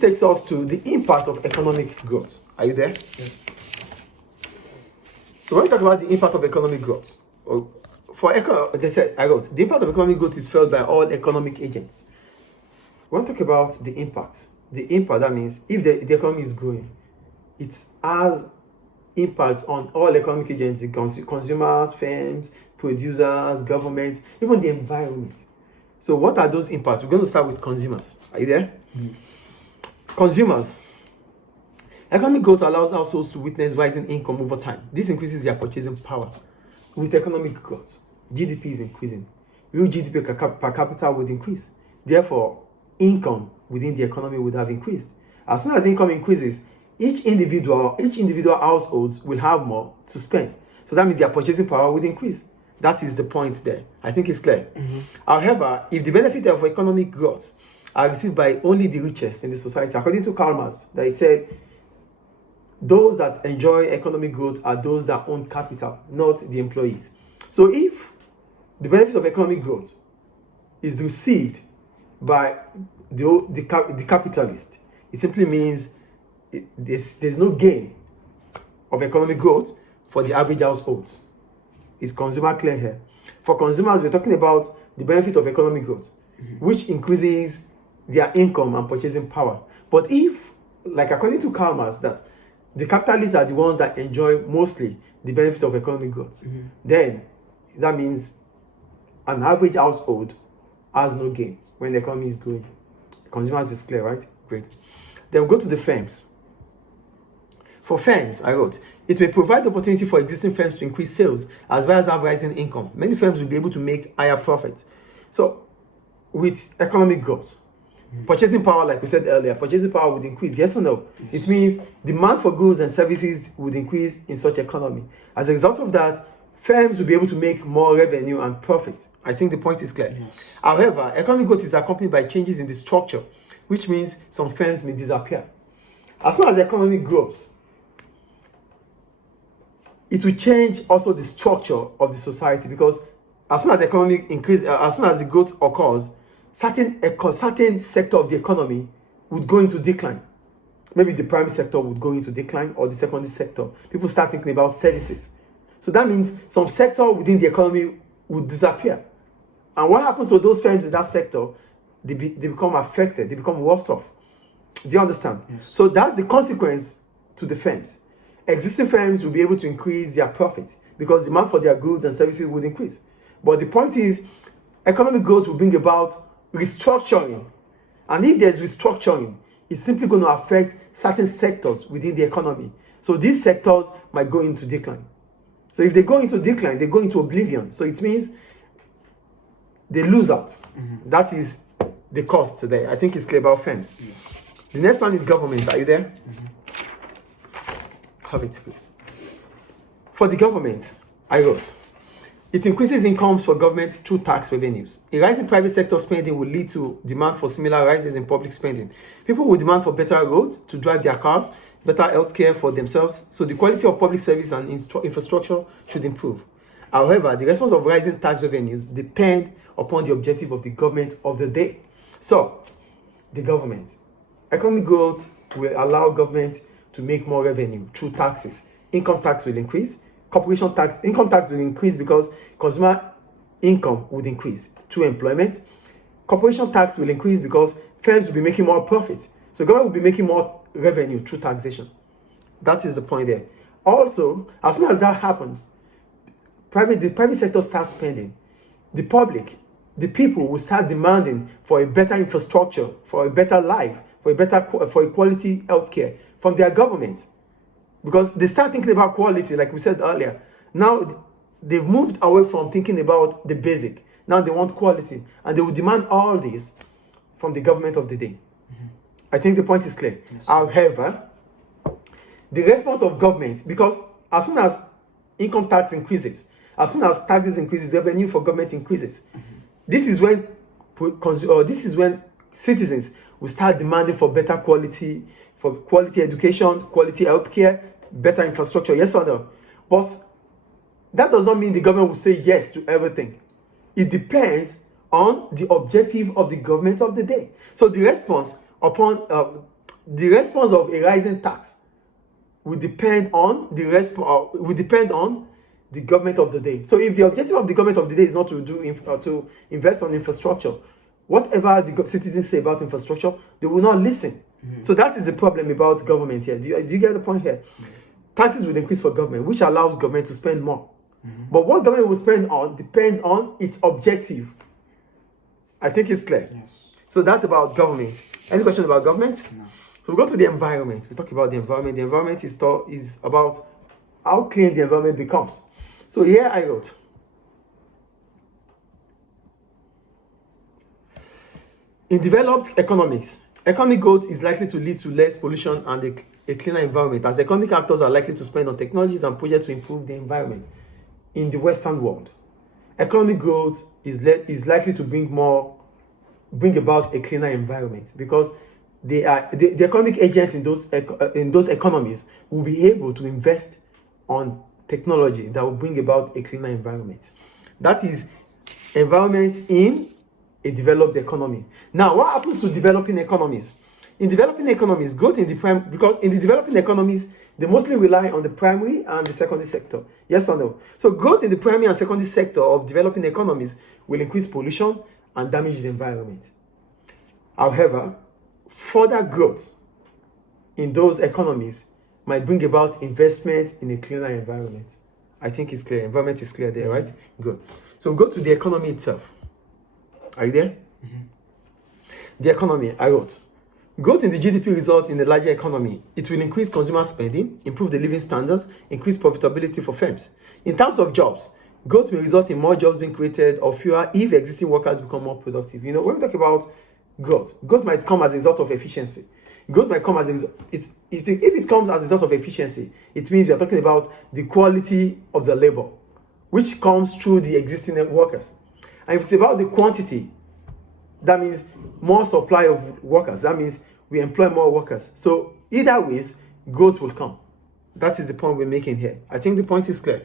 takes us to the impact of economic growth. Are you there? Yeah. So when we talk about the impact of economic growth, they said, the impact of economic growth is felt by all economic agents. We want to talk about the impact. The impact, that means if the economy is growing, it has impacts on all economic agents, consumers, firms, producers, government, even the environment. So what are those impacts? We're going to start with consumers. Are you there? Consumers. Economic growth allows households to witness rising income over time. This increases their purchasing power. With economic growth, GDP is increasing. Real GDP per capita would increase. Therefore, income within the economy would have increased. As soon as income increases, each individual households will have more to spend. So that means their purchasing power would increase. That is the point there. I think it's clear. However, if the benefit of economic growth are received by only the richest in the society, according to Karl Marx, that it said, those that enjoy economic growth are those that own capital, not the employees. So if the benefit of economic growth is received by the capitalist, it simply means there's no gain of economic growth for the average households. Is consumer clear here? For consumers, we're talking about the benefit of economic growth, which increases their income and purchasing power. But if, like according to Karl Marx, that the capitalists are the ones that enjoy mostly the benefit of economic growth, then that means an average household has no gain when the economy is growing. Consumers is clear, right? Great. Then we go to the firms. For firms, it may provide the opportunity for existing firms to increase sales as well as have rising income. Many firms will be able to make higher profits. So, with economic growth, purchasing power, like we said earlier, purchasing power would increase, yes or no? Yes. It means demand for goods and services would increase in such economy. As a result of that, firms will be able to make more revenue and profit. I think the point is clear. Yes. However, economic growth is accompanied by changes in the structure, which means some firms may disappear. As soon as the economy grows, it will change also the structure of the society, because as soon as the economy increases, as soon as the growth occurs, certain sector of the economy would go into decline. Maybe the primary sector would go into decline, or the secondary sector. People start thinking about services. So that means some sector within the economy would disappear. And what happens to those firms in that sector? They become affected. They become worse off. Do you understand? Yes. So that's the consequence to the firms. Existing firms will be able to increase their profit because demand for their goods and services would increase. But the point is, economic growth will bring about restructuring. And if there's restructuring, it's simply going to affect certain sectors within the economy. So these sectors might go into decline. So if they go into decline, they go into oblivion. So it means they lose out. That is the cost today. I think it's clear about firms. The next one is government. Are you there? Have it, please. For the government, it increases incomes for government through tax revenues. A rise in private sector spending will lead to demand for similar rises in public spending. People will demand for better roads to drive their cars, better healthcare for themselves, so the quality of public service and infrastructure should improve. However, the response of rising tax revenues depend upon the objective of the government of the day. So, the government. Economic growth will allow government to make more revenue through taxes. Income tax will increase. Income tax will increase because consumer income would increase through employment. Corporation tax will increase because firms will be making more profit. So government will be making more revenue through taxation. That is the point there. Also, as soon as that happens, the private sector starts spending. The public, the people will start demanding for a better infrastructure, for a better life, for a quality healthcare from their government. Because they start thinking about quality, like we said earlier. Now, they've moved away from thinking about the basic. Now they want quality. And they will demand all this from the government of the day. I think the point is clear. Yes. However, the response of government, because as soon as income tax increases, as soon as taxes increases, revenue for government increases. This is when citizens will start demanding for better quality, for quality education, quality healthcare, better infrastructure, yes or no? But that does not mean the government will say yes to everything. It depends on the objective of the government of the day. So the response upon the response of a rising tax will depend on the government of the day. So if the objective of the government of the day is not to to invest on infrastructure, whatever the citizens say about infrastructure, they will not listen. So that is the problem about government here. Do you get the point here? Taxes will increase for government, which allows government to spend more. But what government will spend on depends on its objective. I think it's clear. Yes. So that's about government. Any question about government? No. So we go to the environment. We talk about the environment. The environment is about how clean the environment becomes. So here I wrote, in developed economies, economic growth is likely to lead to less pollution and a cleaner environment, as economic actors are likely to spend on technologies and projects to improve the environment. In the Western world, economic growth is likely to bring about a cleaner environment, because the economic agents in those economies will be able to invest on technology that will bring about a cleaner environment. That is environment in a developed economy. Now, what happens to developing economies? In developing economies, growth because in the developing economies, they mostly rely on the primary and the secondary sector. Yes or no? So growth in the primary and secondary sector of developing economies will increase pollution and damage the environment. However, further growth in those economies might bring about investment in a cleaner environment. I think it's clear. Environment is clear there, right? Good. So go to the economy itself. Are you there? The economy, I wrote. Growth in the GDP results in a larger economy. It will increase consumer spending, improve the living standards, increase profitability for firms. In terms of jobs, growth may result in more jobs being created or fewer if existing workers become more productive. You know, when we talk about growth might come as a result of efficiency. Growth might come as a result, if it comes as a result of efficiency, it means we are talking about the quality of the labor, which comes through the existing workers. And if it's about the quantity, that means more supply of workers. That means we employ more workers. So either ways, growth will come. That is the point we're making here. I think the point is clear.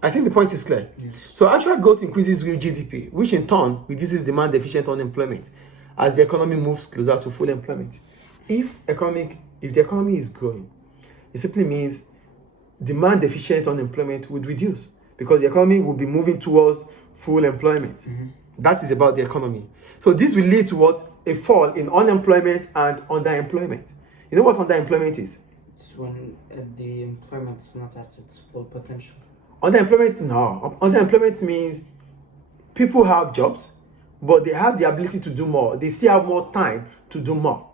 Yes. So actual growth increases real GDP, which in turn reduces demand-efficient unemployment as the economy moves closer to full employment. If the economy is growing, it simply means demand-efficient unemployment would reduce, because the economy will be moving towards full employment. That is about the economy. So this will lead to what? A fall in unemployment and underemployment. You know what underemployment is? It's when the employment is not at its full potential. Underemployment means people have jobs, but they have the ability to do more. They still have more time to do more.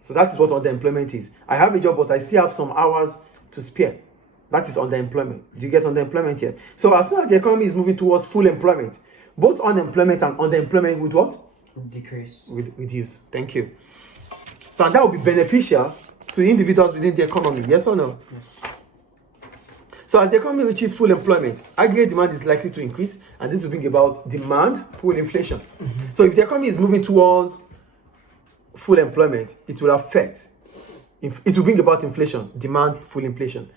So that is what underemployment is. I have a job, but I still have some hours to spare. That is underemployment. Do you get underemployment here? So as soon as the economy is moving towards full employment, both unemployment and underemployment would what? Decrease. Reduce. Thank you. So and that will be beneficial to individuals within the economy. Yes or no? Yes. So as the economy reaches full employment, aggregate demand is likely to increase, and this will bring about demand pull inflation. So if the economy is moving towards full employment, it will bring about inflation, demand pull inflation.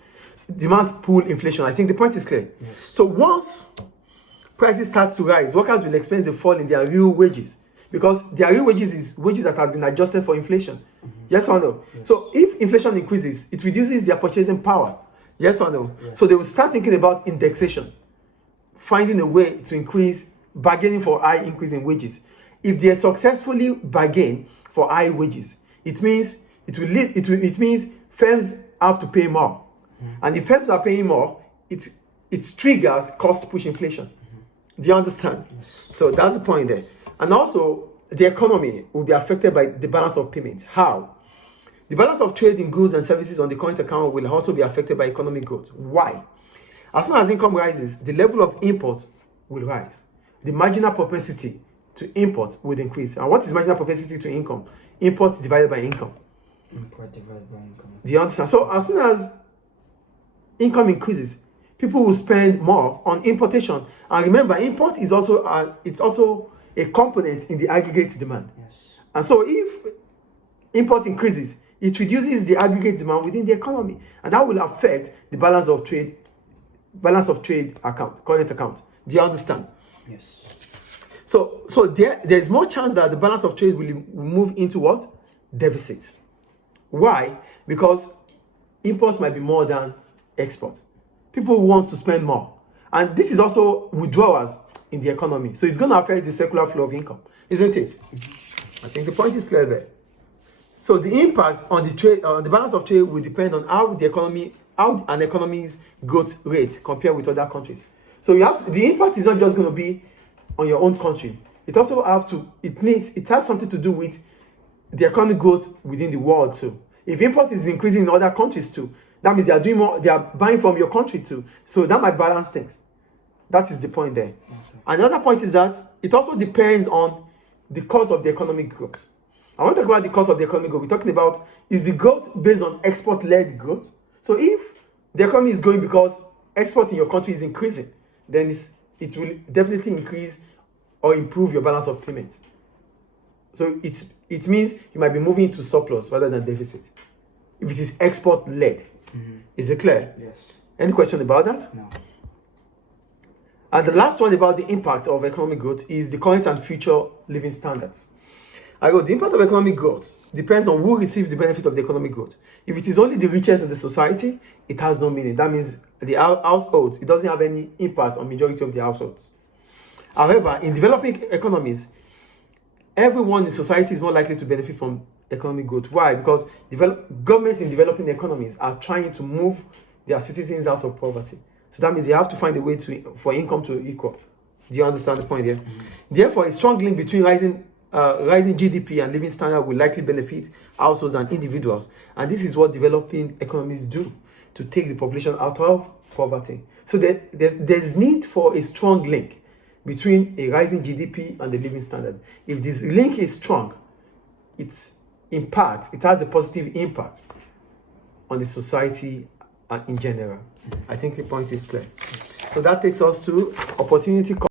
I think the point is clear. Yes. So once prices start to rise, workers will experience a fall in their real wages, because their real wages is wages that has been adjusted for inflation. Yes or no? Yes. So if inflation increases, it reduces their purchasing power. Yes or no? Yes. So they will start thinking about indexation, finding a way to bargaining for high increase in wages. If they successfully bargain for high wages, it means firms have to pay more. And if firms are paying more, it triggers cost push inflation. Do you understand? Yes. So that's the point there. And also, the economy will be affected by the balance of payments. How? The balance of trade in goods and services on the current account will also be affected by economic growth. Why? As soon as income rises, the level of import will rise. The marginal propensity to import will increase. And what is marginal propensity to income? Import divided by income. Import divided by income. Do you understand? So as soon as income increases, people will spend more on importation. And remember, import is also a component in the aggregate demand. Yes. And so if import increases, it reduces the aggregate demand within the economy, and that will affect the balance of trade account, current account. Do you understand? Yes. So there is more chance that the balance of trade will move into what? Deficit. Why? Because imports might be more than export. People want to spend more. And this is also withdrawals in the economy. So it's going to affect the circular flow of income, isn't it? I think the point is clear there. So the impact on the trade, on the balance of trade, will depend on how an economy's growth rate compare with other countries. So the impact is not just going to be on your own country. It also it has something to do with the economic growth within the world too. If import is increasing in other countries too, that means they are doing more, they are buying from your country too. So that might balance things. That is the point there. Okay. Another point is that it also depends on the cost of the economic growth. I want to talk about the cost of the economic growth. We're talking about, is the growth based on export-led growth? So if the economy is growing because export in your country is increasing, then it will definitely increase or improve your balance of payments. So it means you might be moving into surplus rather than deficit if it is export-led. Mm-hmm. Is it clear? Yes. Any question about that? No. And the last one about the impact of economic growth is the current and future living standards. The impact of economic growth depends on who receives the benefit of the economic growth. If it is only the richest in the society, it has no meaning. That means the households, it doesn't have any impact on majority of the households. However, in developing economies, everyone in society is more likely to benefit from economic growth. Why? Because governments in developing economies are trying to move their citizens out of poverty. So that means they have to find a way for income to equal. Do you understand the point here? Mm-hmm. Therefore, a strong link between rising GDP and living standard will likely benefit households and individuals. And this is what developing economies do, to take the population out of poverty. So there's need for a strong link between a rising GDP and the living standard. If this link is strong, it has a positive impact on the society in general. I think the point is clear. So that takes us to opportunity